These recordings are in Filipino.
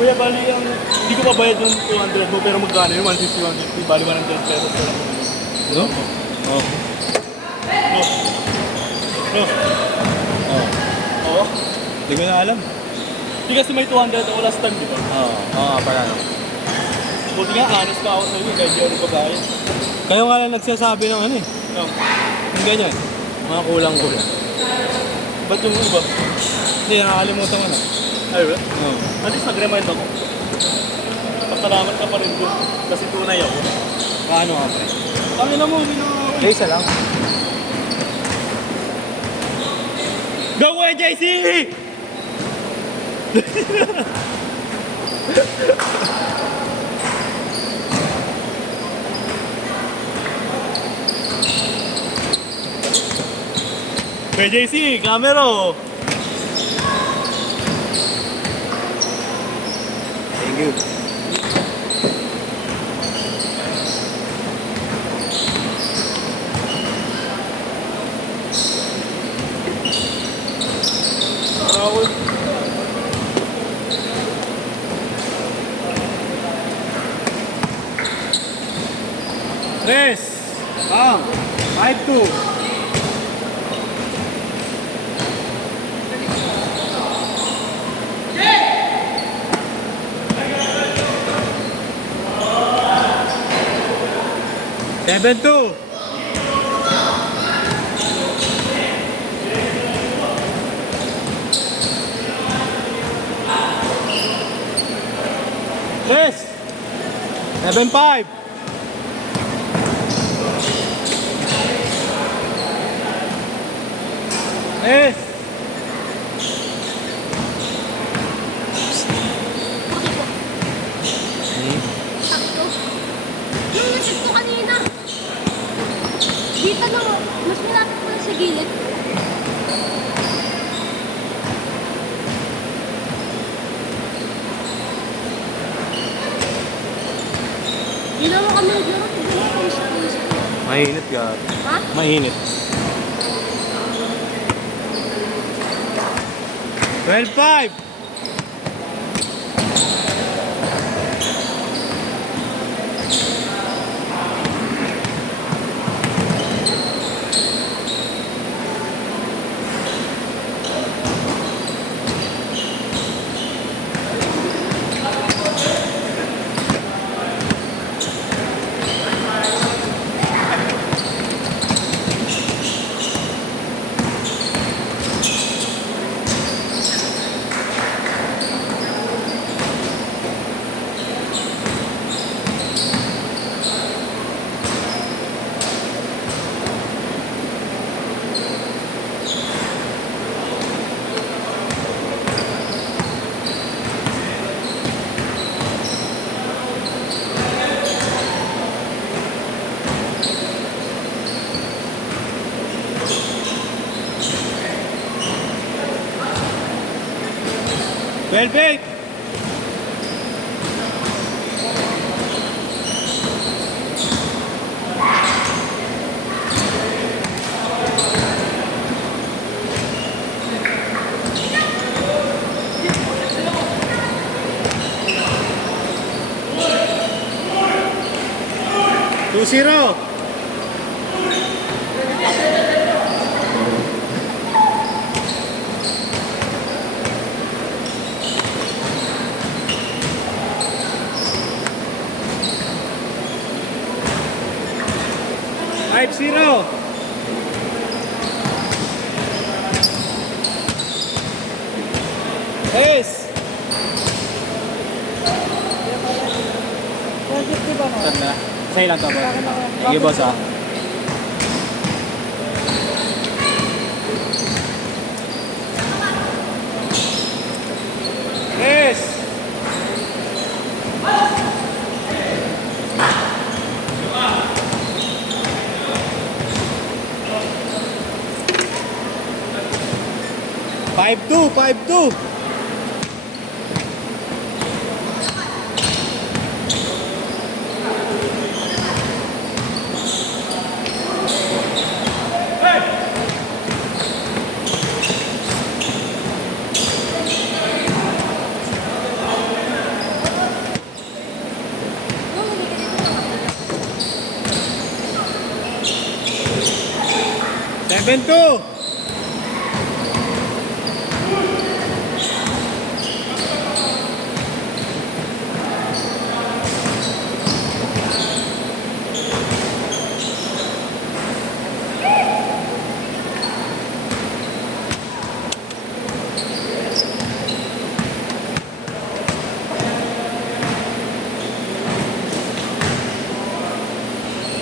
Kuya, bali ang, hindi ko pa bayad yung 200 mo, pero magkano yung 150, 150, bali 100 pesos. No? Oh. No. No. Oh. Oo. Hindi ko na alam. Hindi kasi may 200 ako last time, di ba? Oo. Oo, pala no. Buti nga, honest ka ako sa iyo, kahit di ako nagbabayad. Kayo nga lang nagsasabi ng ano eh. No. Yung ganyan. Mga kulang-kulang. Ba't yung iba? Hindi, nakakalimutan ko na. Ay, ba? Oo. At least nag-remind ako. Pasalamat ka pa rin doon. Kasi tunay ako. Paano ka pre? Kami na mo, hindi na ako. Isa lang. Go away, JC! May JC, camera. Thank you. Ako. Tres. 5-2. Seven two. Yes. 7-5. Yes. Sakto. Yung nasip ko kanina. Dito na, mas malapit mo na sa gilid. Hindi naman kami naglaro. Tignan mo kung isa. Mainit ka. Ha? Mainit. 12-5. Velvet! Two zero. Five zero. Yes. Tanda. Sa'yo lang to, boss. Sige, boss, ah. Yes. Five two, 5-2. 7-2.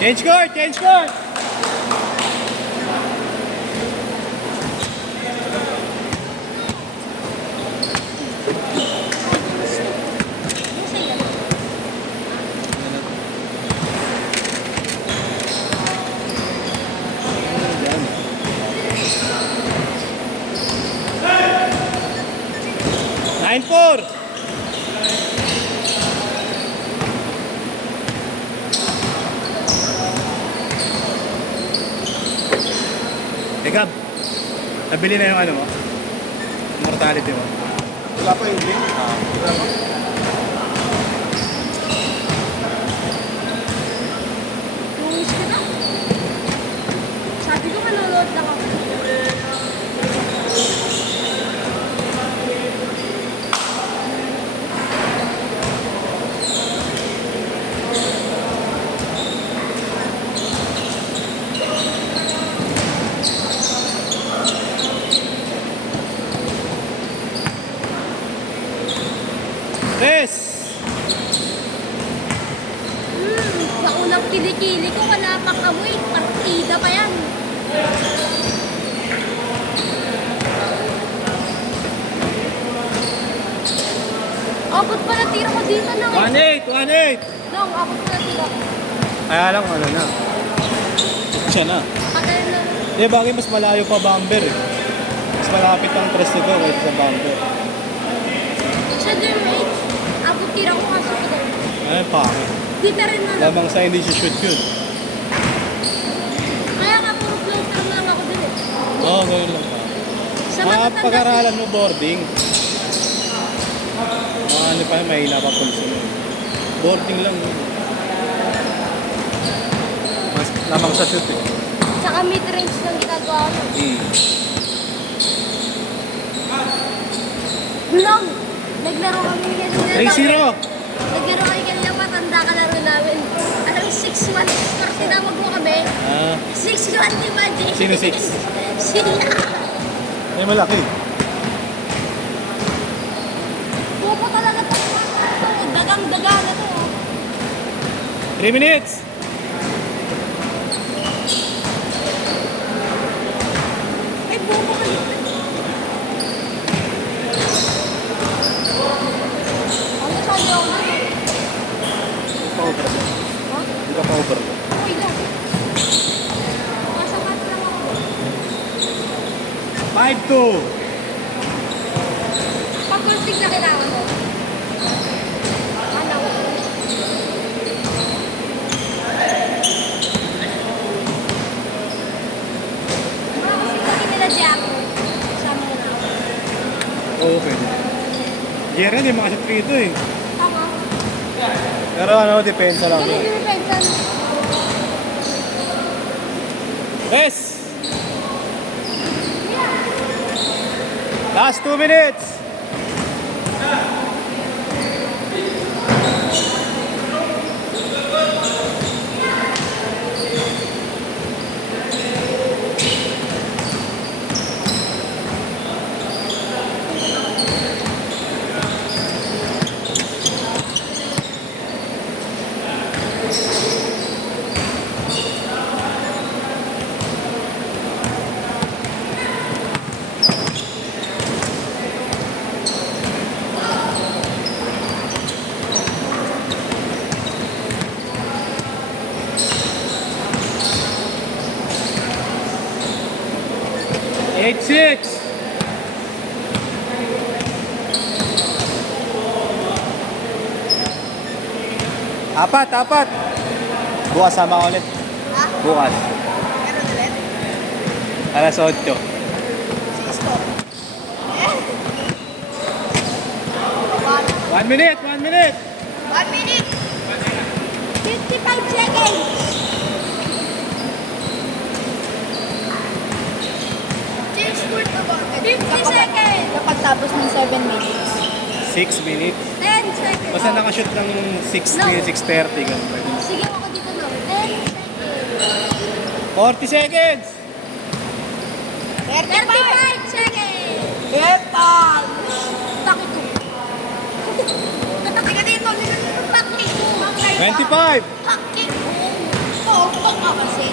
Change court! Change court! Nine four. Gab, nabili na yung ano mo? Mortality mo. Wala pa yung link. Wala pa. Lumis ka na. Sabi ko manonood lang ako. Yes! Sa unang kilikili ko, wala pang amoy. Partida pa yan. Abot pa na tira ko dito na eh. 1-8! 1-8! No, abot pa na tira ko. Kaya lang ano na. Siya na. Patay na. Eh, bagay mas malayo pa Bamber eh. Mas malapit ang tres nito kaysa sa Bamber. Siya din eh. Abot tira ko kasi ko. Ay, pangit. Dito rin na lang. Lamang sa hindi siya shoot yun. Kaya nga puro floater na lang ako din eh. Oo, ganyan lang pa. Sa Mga matatanda pag-aralan mo boarding. Ano pa yun, mahina pa pulso mo. Boarding lang yun. Mas lamang sa shoot eh. Tsaka mid-range lang ginagawa mo. Long! Naglaro kami kanina. 3-0! Naglaro kami kanina, matanda ka laro namin. Alam, 6-1 score. Tinawag mo kami. Ah, 6-1, di ba, Jay? Sino 6? Sila. ay malaki. Pupo talaga ito. Dagang-daga na to. 3 minutes! Ay, pupo ka dito. Ano sabi ako na? Pa-over. Ha? Hindi ka pa-over. Okay lang. Masapat lang ako. 5-2! Pag-gulpig na kailangan mo. Ano? Mga kasi pati nila Jack. Sama na lang. Oo, pwede. Jera, hindi makasi 3 ito eh. Tama. Pero ano, depensa lang. Ganun yung pensan. Yes! Last 2 minutes! Eight six. Apat. Bukas sama ka ulit. Ha? Bukas. Meron ulit? Alas 8. Sisto. 1 minute. 1 minute. 55 seconds. 50 seconds. Kapag tapos ng 7 minutes. 6 minutes. 10 seconds. Basta nakashoot ng 6 No. minutes, 6:30. Ganun. Sige ako dito no. 10 seconds. 40 seconds! 35 seconds. Epan! Bakit ko? Liga dito, liga dito. Bakit ko? 25! Bakit ko? Oo, kung ka kasi.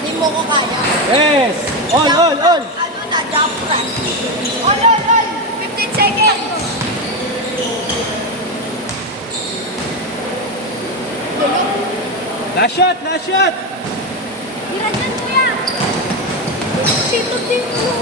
Hindi mo ko kaya. Yes! All! Ano na, jump plan. All! 15 seconds. Last shot! Last shot! Tira dyan, kuya. Sito dito.